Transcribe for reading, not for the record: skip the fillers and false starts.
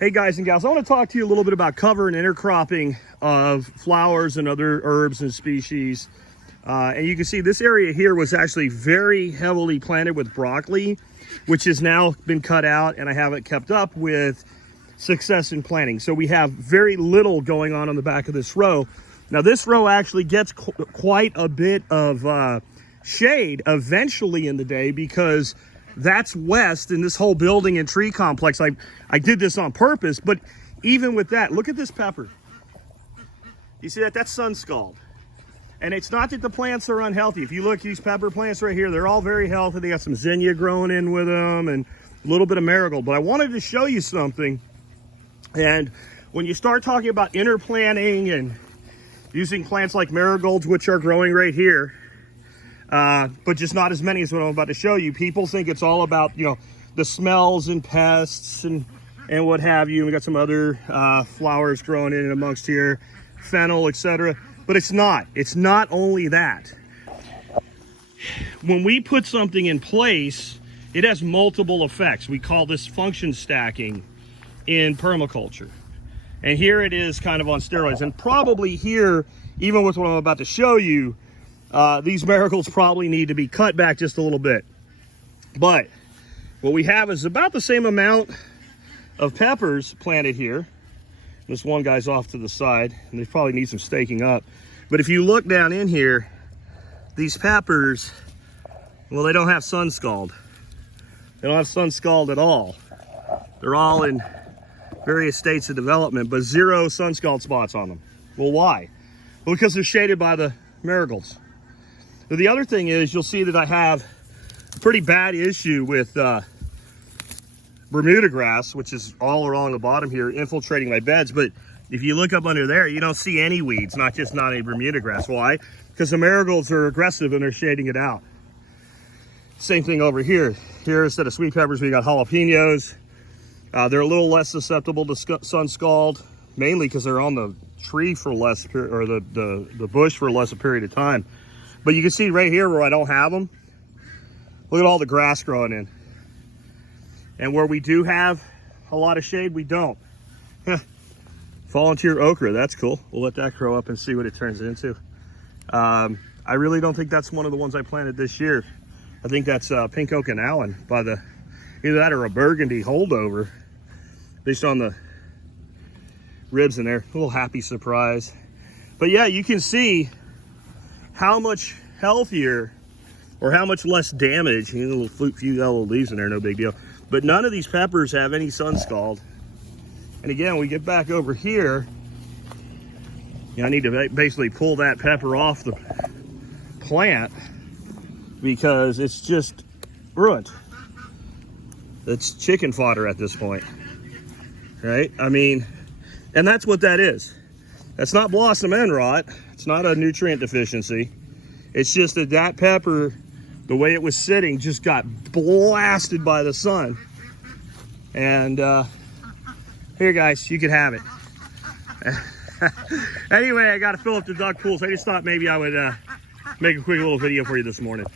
Hey guys and gals, I want to talk to you a little bit about cover and intercropping of flowers and other herbs and species. And you can see this area here was actually very heavily planted with broccoli, which has now been cut out, and I haven't kept up with success in planting. So we have very little going on the back of this row. Now this row actually gets quite a bit of shade eventually in the day, because that's west in this whole building and tree complex. I did this on purpose, but even with that, look at this pepper. You see that? That's sun scald. And it's not that the plants are unhealthy. If you look at these pepper plants right here, they're all very healthy. They got some zinnia growing in with them and a little bit of marigold. But I wanted to show you something. And when you start talking about interplanting and using plants like marigolds, which are growing right here, but just not as many as what I'm about to show you, people think it's all about, you know, the smells and pests and what have you. We got some other flowers growing in amongst here, fennel, etc. But it's not. It's not only that. When we put something in place, it has multiple effects. We call this function stacking in permaculture. And here it is kind of on steroids. And probably here, even with what I'm about to show you, these marigolds probably need to be cut back just a little bit. But what we have is about the same amount of peppers planted here. This one guy's off to the side, and they probably need some staking up. But if you look down in here, these peppers, well, they don't have sun scald. They don't have sun scald at all. They're all in various states of development, but zero sun scald spots on them. Well, why? Well, because they're shaded by the marigolds. But the other thing is, you'll see that I have a pretty bad issue with Bermuda grass, which is all along the bottom here, infiltrating my beds. But if you look up under there, you don't see any weeds, not any Bermuda grass. Why? Because the marigolds are aggressive and they're shading it out. Same thing over here. Here, instead of sweet peppers, we got jalapenos. They're a little less susceptible to sun scald, mainly because they're on the tree for less, or the bush for less a period of time. But you can see right here where I don't have them, look at all the grass growing in. And where we do have a lot of shade, we don't. Volunteer okra, that's cool. We'll let that grow up and see what it turns into. I really don't think that's one of the ones I planted this year. I think that's pink Okinawan by the, either that or a burgundy holdover, based on the ribs in there. A little happy surprise. But yeah, you can see how much healthier, or how much less damage. You know, a few yellow leaves in there, no big deal. But none of these peppers have any sun scald. And again, we get back over here, you know, I need to basically pull that pepper off the plant because it's just ruined. It's chicken fodder at this point, right? I mean, and that's what that is. That's not blossom end rot. It's not a nutrient deficiency. It's just that pepper, the way it was sitting, just got blasted by the sun. And here, guys, you can have it. Anyway, I got to fill up the duck pools. I just thought maybe I would make a quick little video for you this morning.